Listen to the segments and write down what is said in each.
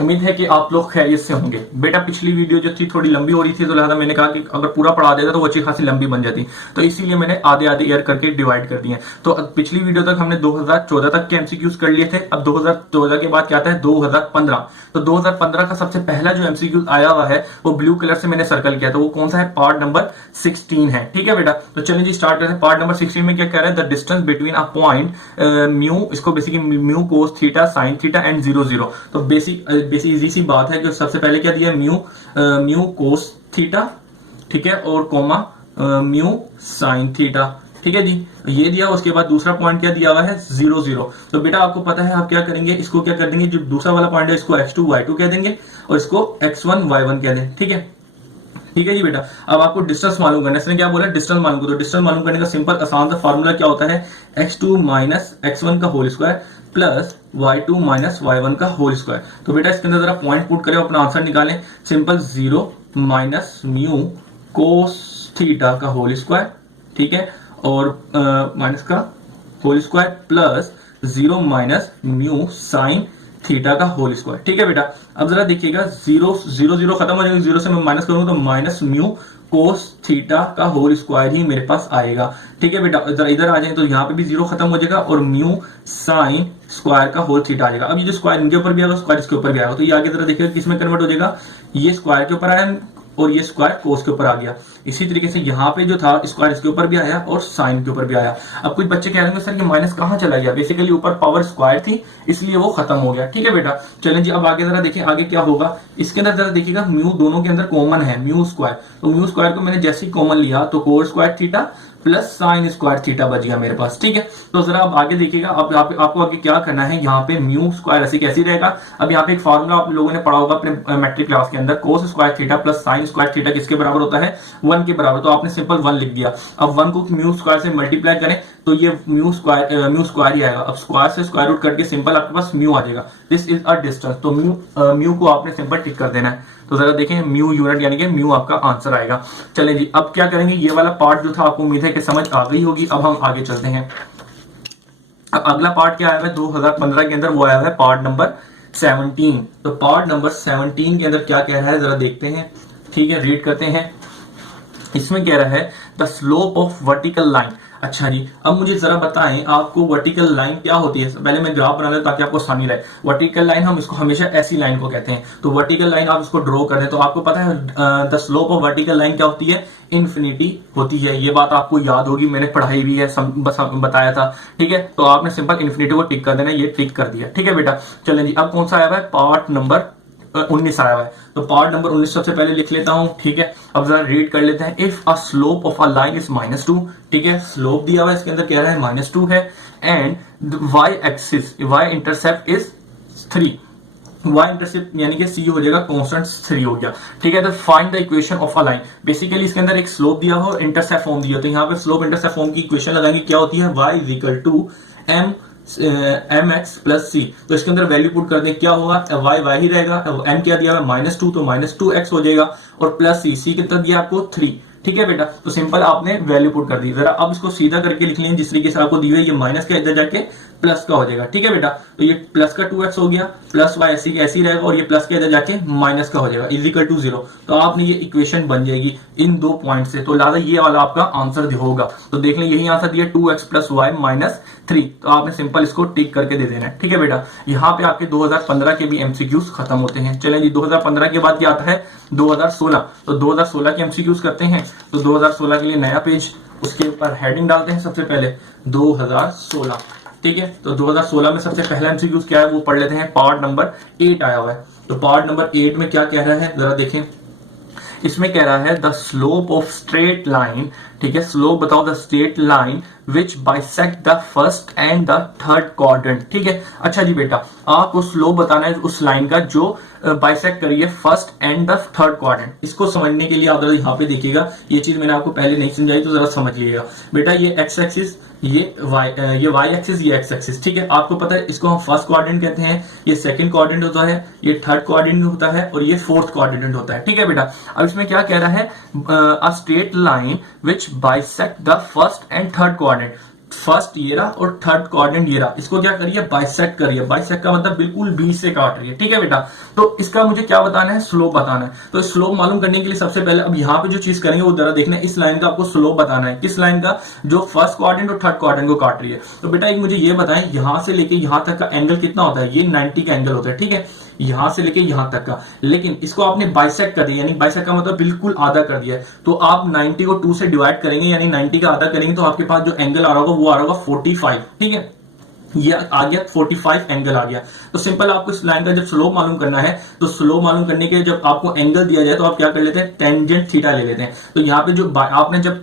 उम्मीद है कि आप लोग खैरियत से होंगे। बेटा पिछली वीडियो जो थी थोड़ी लंबी हो रही थी, तो लिहाजा मैंने कहा कि अगर पूरा पढ़ा देता तो वो अच्छी खासी लंबी बन जाती, तो इसीलिए मैंने आधे आधे ईयर करके डिवाइड कर दिए। तो पिछली वीडियो तक हमने 2014 तक के एमसीक्यूज कर लिए थे। अब 2014 के बाद क्या आता है 2015। तो 2015 का सबसे पहला जो एमसीक्यूज आया हुआ है वो ब्लू कलर से मैंने सर्कल किया, तो वो कौन सा है, पार्ट नंबर 16 है। ठीक है बेटा, तो चलिए जी स्टार्ट करते हैं। पार्ट नंबर 16 में क्या कह रहा है, the distance between a point mu, इसको basically mu cos theta sine theta and 0 0। तो बेसिक इजी सी बात है कि सबसे पहले क्या दिया, म्यू कोस थीटा, ठीक है, और कोमा म्यू साइन थीटा, ठीक है जी, ये दिया। उसके बाद दूसरा पॉइंट क्या दिया हुआ है 0 0। तो बेटा आपको पता है आप क्या करेंगे, इसको क्या कर देंगे, जो दूसरा वाला पॉइंट है इसको x2 y2 कह देंगे और इसको x1 y1 कह दें। ठीक है, ठीक है जी बेटा। अब आपको डिस्टेंस मालूम करना है, इसने क्या बोला डिस्टेंस मालूम करो। तो डिस्टेंस मालूम करने का सिंपल आसान सा फार्मूला क्या होता है, x2 माइनस x1 का whole square plus y2 minus y1 का होल स्क्वायर। तो बेटा इसके अंदर जरा पॉइंट पुट करें, अपना आंसर निकालें। Simple 0 minus mu cos theta का होल स्क्वायर, ठीक है, और माइनस का whole square plus 0 minus mu sine theta का होल स्क्वायर। ठीक है बेटा, अब जरा देखिएगा 0 0 0 खत्म हो जाएगा, 0 से मैं माइनस करूंगा तो माइनस म्यू कोस थीटा का होल स्क्वायर ही मेरे पास आएगा। ठीक है बेटा, जरा इधर आ जाए तो यहाँ पे भी 0 खत्म हो जाएगा और म्यू साइन स्क्वायर का होल थीटा आ जाएगा। अब ये जो स्क्वायर इनके ऊपर भी आएगा, स्क्वायर इसके ऊपर भी आएगा, तो ये आगे जरा देखिएगा किसमें कन्वर्ट हो जाएगा, ये स्क्वायर के ऊपर आया और ये स्क्वायर कोस के ऊपर आ गया। इसी तरीके से यहाँ पे जो था स्क्वायर इसके ऊपर भी आया और साइन के ऊपर भी आया। अब कुछ बच्चे कह रहे हैं सर ये माइनस कहाँ चला गया, बेसिकली ऊपर पावर स्क्वायर थी इसलिए वो खत्म हो गया। ठीक है बेटा, चलें जी अब आगे जरा देखिए आगे क्या होगा। इसके अंदर जरा देखिएगा म्यू दोनों के अंदर कॉमन है, म्यू स्क्वायर, तो म्यू स्क्वायर को मैंने जैसे ही कॉमन लिया तो cos square theta plus sine square theta बच गया मेरे पास। ठीक है, तो जरा अब आगे देखिएगा, अब आपको आगे क्या करना है, यहाँ पे म्यू स्क्वायर ऐसे कैसे रहेगा। अब यहाँ पे एक फार्मूला आप लोगों ने पढ़ा होगा अपने मैट्रिक क्लास के अंदर, cos square theta plus sine square theta किसके बराबर होता है, 1 के बराबर। तो आपने सिंपल 1 लिख दिया। अब 1 को म्यू स्क्वायर से मल्टीप्लाई करें तो ये म्यू स्क्वायर ही आएगा। अब स्क्वायर से स्क्वायर रूट करके सिंपल आपके पास म्यू आ जाएगा। दिस इज अ डिस्टेंस, तो म्यू को आपने सिंपल टिक कर देना है। तो जरा देखें म्यू यूनिट यानी कि म्यू आपका आंसर आएगा। चलें जी अब क्या करेंगे, ये वाला पार्ट जो था आपको उम्मीद है कि समझ आ गई होगी। अब हम आगे चलते हैं। अब अगला पार्ट क्या आया है 2015 के अंदर, वो आया है पार्ट नंबर 17। तो पार्ट नंबर 17 के अंदर क्या कह रहा है जरा देखते हैं। ठीक है, रीड करते हैं। इसमें कह रहा है the slope of vertical line. अच्छा जी, अब मुझे जरा बताएं आपको वर्टिकल लाइन क्या होती है। पहले मैं ग्राफ बना लेता ताकि आपको आसानी रहे। वर्टिकल लाइन हम इसको हमेशा ऐसी लाइन को कहते हैं। तो वर्टिकल लाइन आप इसको ड्रॉ कर दें तो आपको पता है the slope of vertical line क्या होती है, इन्फिनिटी होती है। ये बात आपको याद होगी, मैंने पढ़ाई भी है, बताया था। ठीक है, तो आपने सिंपल इन्फिनिटी को टिक कर देना, ये टिक कर दिया। ठीक है बेटा, चलें जी अब कौन सा आया हुआ है, पार्ट नंबर 19 आया हुआ है। तो पार्ट नंबर 19 सबसे पहले लिख लेता हूं। ठीक है, अब जरा रीड कर लेते हैं। If a slope of a line is -2, ठीक है, स्लोप दिया हुआ है, इसके अंदर कह रहा है -2 है, and Y axis, Y intercept is 3, Y intercept यानी कि सी हो जाएगा कांस्टेंट 3 हो गया। ठीक है, तो find the equation of a line. Basically इसके अंदर एक स्लोप दिया हो और इंटरसेप्ट फॉर्म दिया, तो यहाँ पे स्लोप इंटरसेप्ट फॉर्म की इक्वेशन लगाएंगे, क्या होती है, y equal to m x plus c. तो इसके अंदर वैल्यू पुट कर दें, क्या होगा, y ही रहेगा, एम क्या दिया है -2, तो -2x हो जाएगा, और प्लस सी कितना दिया आपको 3। ठीक है बेटा, तो सिंपल आपने वैल्यू पुट कर दी। जरा अब इसको सीधा करके लिख लें जिस तरीके से आपको दी हुई है, ये माइनस का इधर जाके प्लस का हो जाएगा। ठीक है बेटा, तो ये प्लस का 2x हो गया, प्लस y ऐसी रहेगा, और ये प्लस के इधर जाके माइनस का हो जाएगा, इज इक्वल टू 0। तो आपने ये इक्वेशन बन जाएगी इन दो पॉइंट से। तो लिहाजा ये वाला आपका आंसर होगा। तो देख लें यही आंसर दिया 2x प्लस y -3। तो आपने सिंपल इसको टिक करके दे देना है। ठीक है बेटा, यहाँ पे आपके 2015 के भी एमसीक्यूज खत्म होते हैं। चलें जी 2015 के बाद क्या आता है 2016। तो 2016 के एमसीक्यूज करते हैं। तो 2016 के लिए नया पेज, उसके ऊपर हेडिंग डालते हैं सबसे पहले 2016। ठीक है, तो 2016 में सबसे पहला एमसीक्यूज क्या है वो पढ़ लेते हैं। पार्ट नंबर 8 आया हुआ है। तो पार्ट नंबर 8 में क्या कह रहा है जरा देखें। इसमें कह रहा है the slope of straight line, ठीक है, स्लोप बताओ the straight line which bisect the first and the third quadrant. ठीक है, अच्छा जी बेटा, आपको स्लोप बताना है उस लाइन का जो बाइसेक्ट करिए first and the third quadrant. इसको समझने के लिए आप जरा यहाँ पे देखिएगा, ये चीज मैंने आपको पहले नहीं समझाई तो जरा समझिएगा बेटा। ये एक्स एक्सिस, ये वाई एक्सिस, ये एक्स एक्सिस। ठीक है, आपको पता है इसको हम फर्स्ट क्वाड्रेंट कहते हैं, ये सेकंड क्वाड्रेंट होता है, ये थर्ड क्वाड्रेंट होता है, और ये फोर्थ क्वाड्रेंट होता है। ठीक है बेटा, अब इसमें क्या कह रहा है, अ straight line which bisect the first and third quadrant. First ये रहा और थर्ड क्वाड्रेंट ये रहा, इसको क्या करिए बाइसेक्ट करिए। बाइसेक्ट का मतलब बिल्कुल बीच से काट रही है, ठीक है बेटा। तो इसका मुझे क्या बताना है, स्लोप बताना है। तो स्लोप मालूम करने के लिए सबसे पहले अब यहाँ पे जो चीज करेंगे वो जरा देखना है, इस लाइन का आपको स्लोप बताना है। किस लाइन का, जो फर्स्ट क्वाड्रेंट और थर्ड क्वाड्रेंट को काट रही है। तो बेटा एक मुझे ये बताएं, यहां से लेके यहां तक का एंगल कितना होता है, ये 90 का एंगल होता है, ठीक है, यहां से लेके यहां तक का। लेकिन इसको आपने बाइसेक्ट कर दिया, यानी बाइसेक्ट का मतलब बिल्कुल आधा कर दिया है। तो आप 90 को 2 से डिवाइड करेंगे, यानी 90 का आधा करेंगे, तो आपके पास जो एंगल आ रहा होगा वो आ रहा होगा 45, ठीक है, ये आ गया 45 एंगल आ गया। तो सिंपल आपको इस लाइन का जब स्लोप मालूम करना है, तो स्लोप मालूम करने के जब आपको एंगल दिया जाए तो आप क्या कर लेते हैं, टेंजेंट थीटा ले लेते हैं। तो यहाँ पे जो आपने जब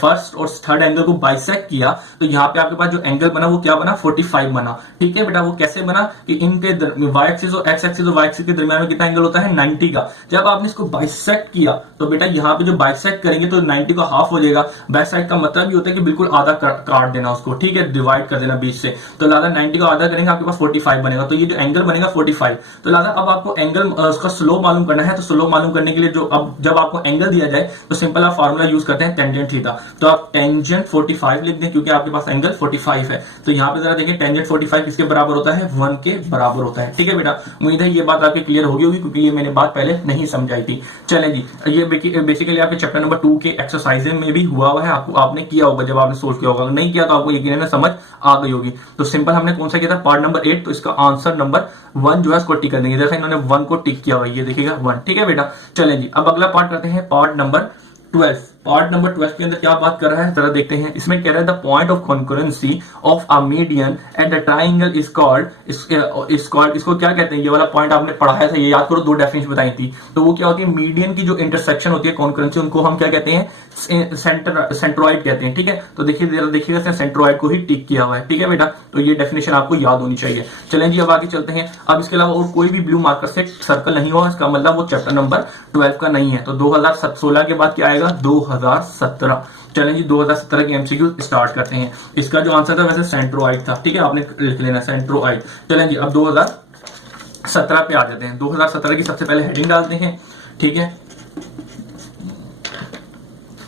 फर्स्ट और थर्ड एंगल को बाइसेक्ट किया, तो यहाँ पे आपके पास जो एंगल बना वो क्या बना, 45 बना, ठीक है बेटा। वो कैसे बना कि इनके वाई एक्सिस और एक्स एक्सिस और वाई एक्सिस के दरमियान में कितना एंगल होता है, 90 का। जब आपने इसको बाइसेक्ट किया तो बेटा यहाँ पे जो बाइसेक्ट करेंगे तो 90 का हाफ हो जाएगा। बाइसेक्ट का मतलब ये होता है कि बिल्कुल आधा काट देना उसको, ठीक है, डिवाइड कर देना बीच से। तो लादा 90 को आधा करेंगे, आपके पास 45 बनेगा। तो ये जो एंगल बनेगा 45। तो लादा अब आपको एंगल उसका स्लोप मालूम करना है। तो स्लोप मालूम करने के लिए जो अब जब आपको एंगल दिया जाए तो सिंपल आप फार्मूला यूज करते हैं टेंजेंट थीटा। तो आप टेंजेंट 45 लिख दें, क्योंकि आपके पास एंगल 45 है। तो यहाँ पे जरा देखें, टेंजेंट 45 किसके बराबर होता है, 1 के बराबर होता है, ठीक है बेटा। उम्मीद है ये बात आपके क्लियर होगी क्योंकि ये मैंने बात पहले नहीं समझाई थी। चलें जी, ये बेसिकली आपके चैप्टर नंबर 2 के एक्सरसाइज में भी हुआ हुआ है, आपने किया होगा जब आपने सोल्व किया होगा। अगर नहीं किया तो आपको यकीनन समझ आ गई होगी। तो सिंपल हमने कौन सा किया था, पार्ट नंबर 8। तो इसका आंसर नंबर 1 जो है इसको टिक कर देंगे। देखा इन्होंने 1 को टिक किया हुआ, ये देखिएगा 1, ठीक है बेटा। चलें जी, अब अगला पार्ट करते हैं, पार्ट नंबर 12। पार्ट नंबर 12 के अंदर क्या बात कर रहा है जरा देखते हैं। इसमें कह रहा है the point of concurrency of a median at the triangle is called, इसको क्या कहते हैं, ये वाला पॉइंट आपने पढ़ाया था, ये याद करो, 2 डेफिनेशन बताई थी। तो वो क्या होती है, मीडियन की जो इंटरसेक्शन होती है कॉन्करेंसी, उनको हम क्या कहते हैं, सेंट्रोइड कहते हैं, ठीक है। तो देखिएगा सेंट्रोइड को ही टिक किया हुआ है, ठीक है बेटा। तो ये डेफिनेशन आपको याद होनी चाहिए। चलें जी, अब आगे चलते हैं। अब इसके अलावा और कोई भी ब्लू मार्कर से सर्कल नहीं हुआ, इसका मतलब वो चैप्टर नंबर 12 का नहीं है। तो 2016 के बाद क्या आएगा, 2017। चलें जी, 2017 की एमसीक्यू स्टार्ट करते हैं। इसका जो आंसर था वैसे सेंट्रोइड था, ठीक है, आपने लिख लेना सेंट्रोइड। चलें जी, अब 2017 पे आ जाते हैं। 2017 की सबसे पहले हेडिंग डालते हैं, ठीक है।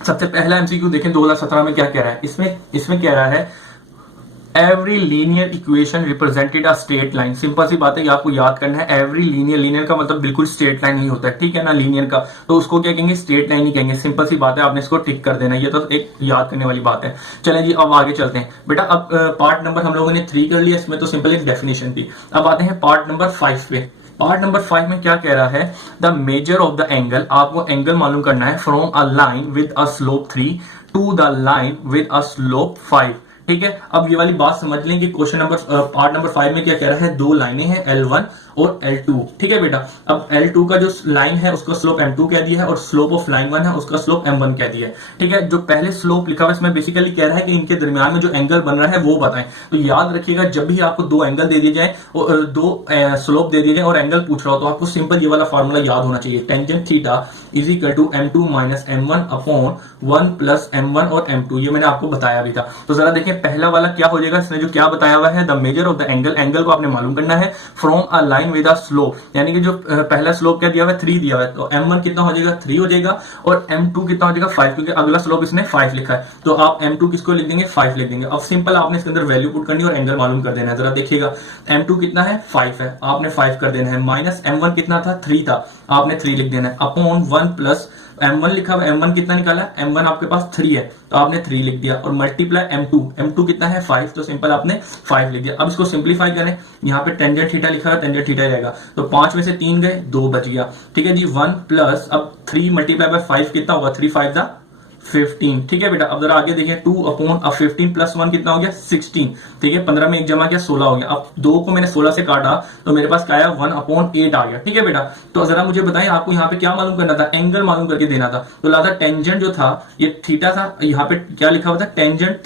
सबसे पहला एमसीक्यू देखें 2017 में क्या कह रहा है। इसमें कह रहा है every linear equation represented a straight line. Simple सी बात है, ये आपको याद करना है। एवरी लीनियर का मतलब बिल्कुल स्ट्रेट लाइन नहीं होता है, ठीक है ना, लीनियर का तो उसको क्या कहेंगे, स्ट्रेट लाइन ही कहेंगे। सिंपल सी बात है, आपने इसको टिक कर देना, ये तो एक याद करने वाली बात है। चलें जी, अब आगे चलते हैं बेटा। अब पार्ट नंबर हम लोगों ने 3 कर लिया, इसमें तो सिंपल एक डेफिनेशन थी। अब आते हैं पार्ट नंबर 5 पे। पार्ट नंबर 5 में क्या कह रहा है, the measure of the angle, आपको एंगल मालूम करना है from a line with a slope 3 to the line with a slope 5, ठीक है। अब ये वाली बात समझ लें कि क्वेश्चन नंबर पार्ट नंबर 5 में क्या कह रहा है, 2 लाइनें हैं L1 और L2, ठीक है बेटा। अब L2 का जो लाइन है उसका स्लोप M2 कह दिया है और स्लोप ऑफ लाइन 1 है उसका स्लोप M1 कह दिया है, ठीक है। जो पहले स्लोप लिखा हुआ है इसमें बेसिकली कह रहा है कि इनके दरमियान में जो एंगल बन रहा है वो बताएं। तो याद रखिएगा, जब भी आपको 2 एंगल दे दिए जाए और 2 स्लोप दे दिए जाए और एंगल पूछ रहा हो तो आपको सिंपल ये वाला फॉर्मूला याद होना चाहिए, tangent theta is equal to M2 minus M1 upon 1 plus M1 और M2। ये मैंने आपको बताया भी था। तो जरा देखें, पहला वाला क्या हो जाएगा, इसने जो क्या बताया हुआ है, the measure of the angle, angle को आपने मालूम करना है from a line with a slope, यानी कि जो पहला स्लोप क्या दिया हुआ है, 3 दिया हुआ है। तो M1 कितना हो जाएगा, 3 हो जाएगा और M2 कितना हो जाएगा, 5, क्योंकि अगला स्लोप इसने 5 लिखा है। तो आप M2 किसको लिख देंगे, 5 लिख देंगे। अब सिंपल आपने इसके अंदर वैल्यू पुट करनी और एंगल मालूम कर देना है। जरा देखिएगा, M2 कितना है, 5 है, आपने 5 कर देना है, माइनस M1 कितना था, 3 था, आपने 3 लिख देना है, अपॉन 1 प्लस M1 लिखा हुआ, M1 कितना निकाला, M1 आपके पास 3 है तो आपने 3 लिख दिया और मल्टीप्लाई M2 कितना है, 5, तो सिंपल आपने 5 लिख दिया। अब इसको सिंप्लीफाई करें, यहाँ पे टेंजेंट थीटा लिखा है, टेंजेंट थीटा रहेगा, तो 5 में से 3 गए, 2 बच गया, ठीक है जी। 1 प्लस अब 3 मल्टीप्लाई बाय 5 कितना होगा, 3 5 दा 15, ठीक है बेटा। अब जरा आगे देखिए, 2 अपॉन, अब 15 प्लस 1 कितना हो गया, 16, ठीक है। 15 में 1 जमा किया, 16 हो गया। अब 2 को मैंने 16 से काटा तो मेरे पास क्या आया, 1/8 आ गया, ठीक है बेटा। तो जरा मुझे बताएं, आपको यहाँ पे क्या मालूम करना था, एंगल मालूम करके देना था। तो लादा टेंजेंट जो था ये थीटा था, यहाँ पे क्या लिखा हुआ था, tangent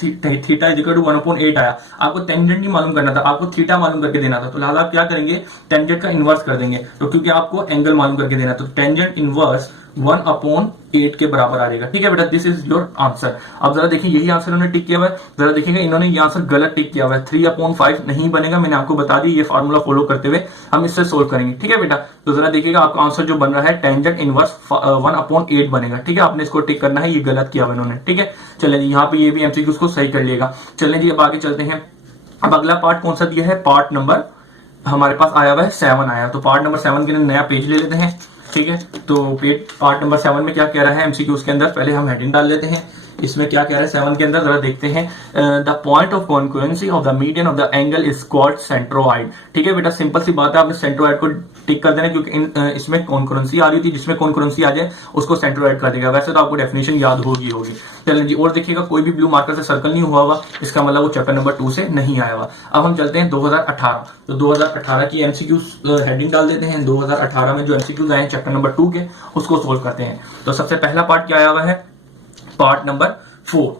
theta is equal to 1/8 आया। आपको टेंजेंट नहीं मालूम करना था, आपको थीटा मालूम करके देना था। तो लादा आप क्या करेंगे, टेंजेंट का इनवर्स कर देंगे, तो क्योंकि आपको एंगल मालूम करके देना, तो टेंजेंट इनवर्स 1/8 के बराबर आ जाएगा। ठीक है बेटा, दिस इज योर आंसर। अब जरा देखिए यही आंसर उन्होंने टिक किया हुआ है, जरा देखिएगा इन्होंने ये आंसर गलत टिक किया हुआ है। 3/5 नहीं बनेगा, मैंने आपको बता दी, ये फार्मूला फॉलो करते हुए हम इससे सोल्व करेंगे। ठीक है बेटा, तो जरा देखिएगा आपका आंसर जो बन रहा है टेंजेंट इनवर्स 1/8 बनेगा। ठीक है, आपने इसको टिक करना है, ये गलत किया हुआ इन्होंने। ठीक है, चलिए जी यहाँ पे ये भी एमसीक्यू को सही कर लिएगा। चलिए जी अब आगे चलते हैं। अब अगला पार्ट कौन सा दिया है, पार्ट नंबर हमारे पास आया हुआ है 7 आया, तो पार्ट नंबर 7 के लिए नया पेज ले लेते हैं। ठीक है, तो पार्ट नंबर 7 में क्या कह रहा है एमसीक्यूज के अंदर, पहले हम हेडिंग डाल लेते हैं। इसमें क्या कह रहा है 7 के अंदर, जरा देखते हैं। The point of concurrency of the median of the angle is called centroid. ठीक है बेटा, सिंपल सी बात है, आपने सेंट्रोइड को टिक कर देना, क्योंकि इसमें कॉन्क्रुएंसी आ रही थी, जिसमें कॉन्क्रुएंसी आ जाए उसको सेंट्रोइड कर देगा। वैसे तो आपको डेफिनेशन याद होगी। चलिए जी, और देखिएगा कोई भी ब्लू मार्कर से सर्कल नहीं हुआ हुआ, इसका मतलब वो चैप्टर नंबर 2 से नहीं आया हुआ। अब हम चलते हैं 2018, तो 2018 की एमसीक्यू हेडिंग डाल देते हैं। 2018 में जो एमसीक्यूज आए हैं चैप्टर नंबर 2 के, उसको सोल्व करते हैं। तो सबसे पहला पार्ट क्या आया हुआ है, पार्ट नंबर 4।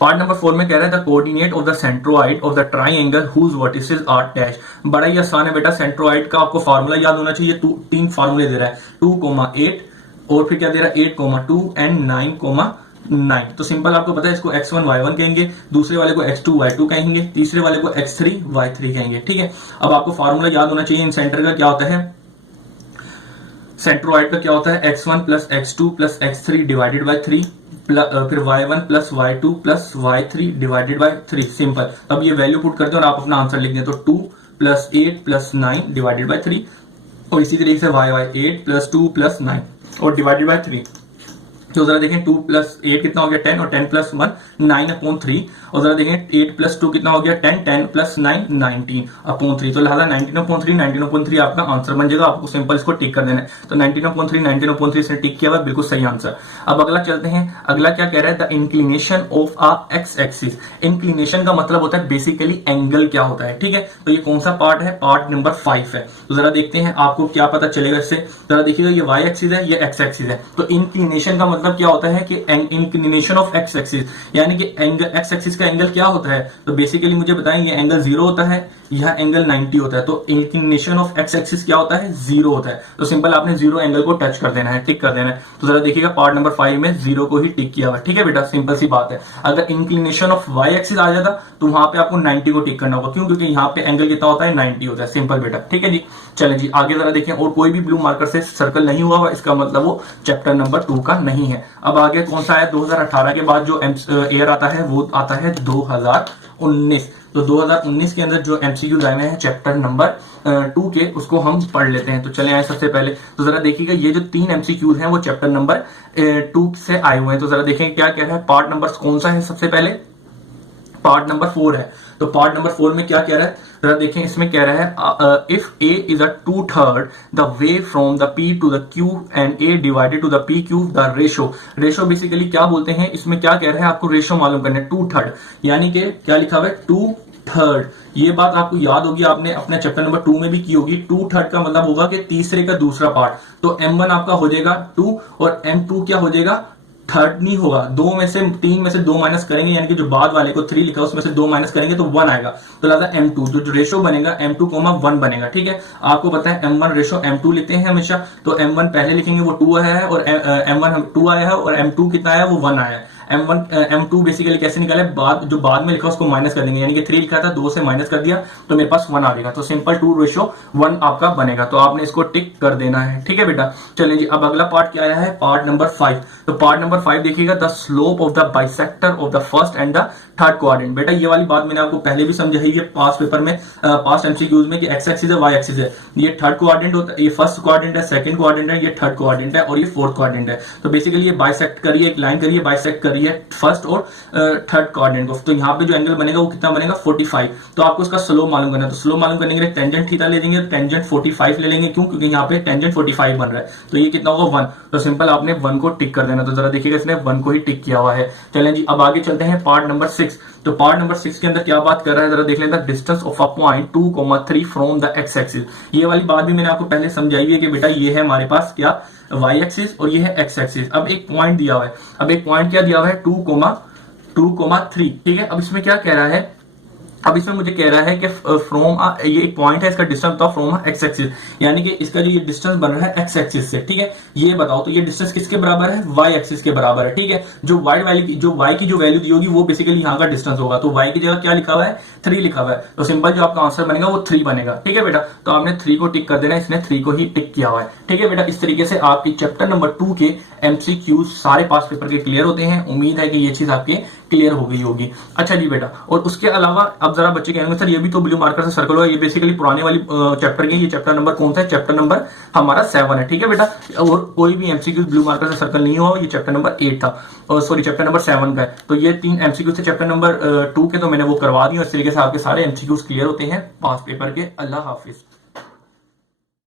पार्ट नंबर 4 में कह रहा है the coordinate of the centroid of the triangle whose vertices are dash. बड़ा ही आसान है बेटा, सेंट्रोइड का आपको फार्मूला याद होना चाहिए। 3 फार्मूले दे रहा है, 2,8 और फिर क्या दे रहा है 8,2 एंड 9,9। तो सिंपल आपको पता है, इसको x1 y1 कहेंगे, दूसरे वाले को x2 y2 कहेंगे, तीसरे वाले को x3 y3 कहेंगे। ठीक है, अब आपको फार्मूला याद होना चाहिए। इन सेंटर का क्या होता है, सेंट्रोइड का क्या होता है, x1 plus x2 plus x3 divided by 3, फिर y1 plus y2 plus y3 divided by 3। Simple, अब ये वैल्यू पुट करते हैं और आप अपना आंसर लिख दें, तो 2 प्लस 8 प्लस 9 डिवाइडेड बाय 3, और इसी तरीके से y 8 प्लस 2 प्लस 9 और डिवाइडेड बाय 3। तो जरा देखें 2 प्लस 8 कितना हो गया 10, और 10 प्लस 1 9/3, और जरा देखें 8 प्लस 2 कितना हो गया 10, 10 प्लस 9 19/3। तो लिहाजा 19/3 आपका आंसर बन जाएगा। आपको सिंपल इसको टिक कर देना है, तो 19/3 इसने टिक किया हुआ, बिल्कुल सही आंसर। अब अगला चलते हैं, अगला क्या कह रहा है, the inclination of a x axis. Inclination का मतलब होता है बेसिकली एंगल क्या होता है। ठीक है, तो ये कौन सा पार्ट है, पार्ट नंबर 5 है। तो जरा देखते हैं आपको क्या पता चलेगा इससे। जरा देखिएगा ये वाई एक्सिस है, ये एक्स एक्सिस है, तो इंक्लिनेशन का मतलब क्या होता है कि इंक्लिनेशन ऑफ एक्स एक्सिस, यानी कि एंगल एक्स एक्सिस का एंगल क्या होता है। तो बेसिकली मुझे बताएं, ये एंगल 0 होता है, यह एंगल 90 होता है, तो इंक्लिनेशन ऑफ एक्स एक्सिस क्या होता है, 0 होता है। तो सिंपल आपने 0 एंगल को टच कर देना है, टिक कर देना है। तो जरा देखिएगा पार्ट नंबर 5 में 0 को ही टिक किया हुआ। ठीक है बेटा, सिंपल सी बात है। अगर इंक्लिनेशन ऑफ वाई एक्सिस आ जाता तो वहां पे आपको 90 को टिक करना होगा, क्यों, क्योंकि यहाँ पे एंगल कितना होता है 90 होता है। सिंपल बेटा, ठीक है जी। चलें जी आगे जरा देखें, और कोई भी ब्लू मार्कर से सर्कल नहीं हुआ हुआ, इसका मतलब वो चैप्टर नंबर 2 का नहीं है। अब आगे कौन सा है, 2018 के बाद जो एयर आता है वो आता है 2019। तो 2019 के अंदर जो एमसीक्यू आए हैं चैप्टर नंबर 2 के, उसको हम पढ़ लेते हैं। तो चले आए सबसे पहले, तो जरा देखिएगा ये जो 3 एमसीक्यूज हैं वो चैप्टर नंबर 2 से आए हुए हैं। तो जरा देखें क्या कह रहा है, पार्ट नंबर कौन सा है, सबसे पहले पार्ट नंबर 4 है। तो पार्ट नंबर 4 में क्या कह रहा है, जरा देखें, इसमें कह रहा है if A is a 2/3 the way from the P to the Q and A divided to the P Q the ratio basically क्या बोलते हैं, इसमें क्या कह रहा है, आपको रेशो मालूम करना है 2/3, यानी कि क्या लिखा हुआ है 2/3। ये बात आपको याद होगी, आपने अपने चैप्टर नंबर 2 में भी की होगी। 2/3 का मतलब होगा कि तीसरे का दूसरा पार्ट। तो m1 आपका हो जाएगा 2 और m2 क्या हो जाएगा, थर्ड नहीं होगा, 3 में से 2 माइनस करेंगे, यानी कि जो बाद वाले को 3 लिखा है उसमें से 2 माइनस करेंगे तो 1 आएगा। तो लिहाजा m2 जो रेशो बनेगा m2,1 बनेगा। ठीक है, आपको पता है m1 रेशो m2 लिखते हैं हमेशा, तो m1 पहले लिखेंगे वो 2 आया है, और m1 2 आया है, और m2 कितना आया है, वो 1 आया है। m2 बेसिकली कैसे निकाले, जो बाद में लिखा उसको माइनस कर देंगे, यानी कि 3 लिखा था 2 से माइनस कर दिया तो मेरे पास 1 आ जाएगा। तो सिंपल 2:1 आपका बनेगा, तो आपने इसको टिक कर देना है। ठीक है बेटा, चलें जी अब अगला पार्ट क्या आया है, पार्ट नंबर 5। तो पार्ट नंबर 5 देखिएगा, the slope of the bisector of the first and the third quadrant. बेटा ये वाली बात मैंने आपको पहले भी समझाई है पास्ट पेपर में, पास्ट एमसीक्यूज में, कि एक्स एक्सिस है वाई एक्सिस है, ये थर्ड क्वाड्रेंट होता है, ये फर्स्ट क्वाड्रेंट है, सेकंड क्वाड्रेंट है, ये थर्ड क्वाड्रेंट है, और ये फोर्थ क्वाड्रेंट है। तो बेसिकली ये बाइसेक्ट करिए, एक लाइन करिए, बाइसेक्ट करिए फर्स्ट और थर्ड क्वाड्रेंट को। तो यहाँ पे जो एंगल बनेगा वो कितना बनेगा 45। तो आपको इसका स्लोप मालूम करना है, तो स्लोप मालूम करने के लिए टेंजेंट थीटा ले लेंगे, टेंजेंट 45 ले लेंगे, क्यों, क्योंकि यहाँ पे टेंजेंट 45 बन रहा है। तो ये कितना होगा 1। तो सिंपल आपने 1 को टिक कर देना। तो जरा देखिएगा इसने 1 को ही टिक किया हुआ है। चलें जी अब आगे चलते हैं पार्ट नंबर 6। तो पार्ट नंबर 6 के अंदर क्या बात कर रहा है, जरा देख लेते हैं, distance of a point 2,3 from the x axis. ये वाली बात भी मैंने आपको पहले समझाई है कि बेटा ये है हमारे पास क्या, वाई एक्सिस, और ये है एक्स एक्सिस। अब एक पॉइंट दिया हुआ है, अब एक पॉइंट क्या दिया हुआ है 2,3। ठीक है, अब इसमें क्या कह रहा है, अब इसमें मुझे कह रहा है कि फ्रॉम ये पॉइंट है, इसका डिस्टेंस बताओ फ्रॉम एक्स एक्सिस, यानी कि इसका जो ये डिस्टेंस बन रहा है एक्स एक्सिस से, ठीक है। ये बताओ तो ये डिस्टेंस किसके बराबर है, वाई एक्सिस के बराबर है, ठीक है। जो वाई वाली जो वाई की जो वैल्यू दी होगी वो बेसिकली यहाँ का डिस्टेंस होगा, तो वाई की जगह क्या लिखा हुआ है, 3 लिखा हुआ है, तो सिंपल जो आपका आंसर बनेगा वो 3 बनेगा, ठीक है बेटा। तो आपने 3 को टिक कर देना, इसने 3 को ही टिक किया हुआ है, ठीक है बेटा। इस तरीके से आपकी चैप्टर नंबर 2 के एमसीक्यू सारे पास पेपर के क्लियर होते हैं। उम्मीद है कि ये चीज आपके क्लियर हो गई होगी। अच्छा जी बेटा, और उसके अलावा अब जरा बच्चे कहेंगे सर ये भी तो ब्लू मार्कर से सर्कल हुआ, ये बेसिकली पुराने वाली चैप्टर के, ये चैप्टर नंबर कौन सा है, चैप्टर नंबर हमारा 7 है, ठीक है बेटा। और कोई भी एमसीक्यू ब्लू मार्कर से सर्कल नहीं हुआ, ये चैप्टर नंबर 8 था, सॉरी चैप्टर नंबर 7 का है। तो ये 3 एमसीक्यू थे चैप्टर नंबर 2 के, तो मैंने वो करवा दी। और इस तरीके से आपके सारे एमसीक्यूज क्लियर होते हैं पास पेपर के। अल्लाह हाफिज।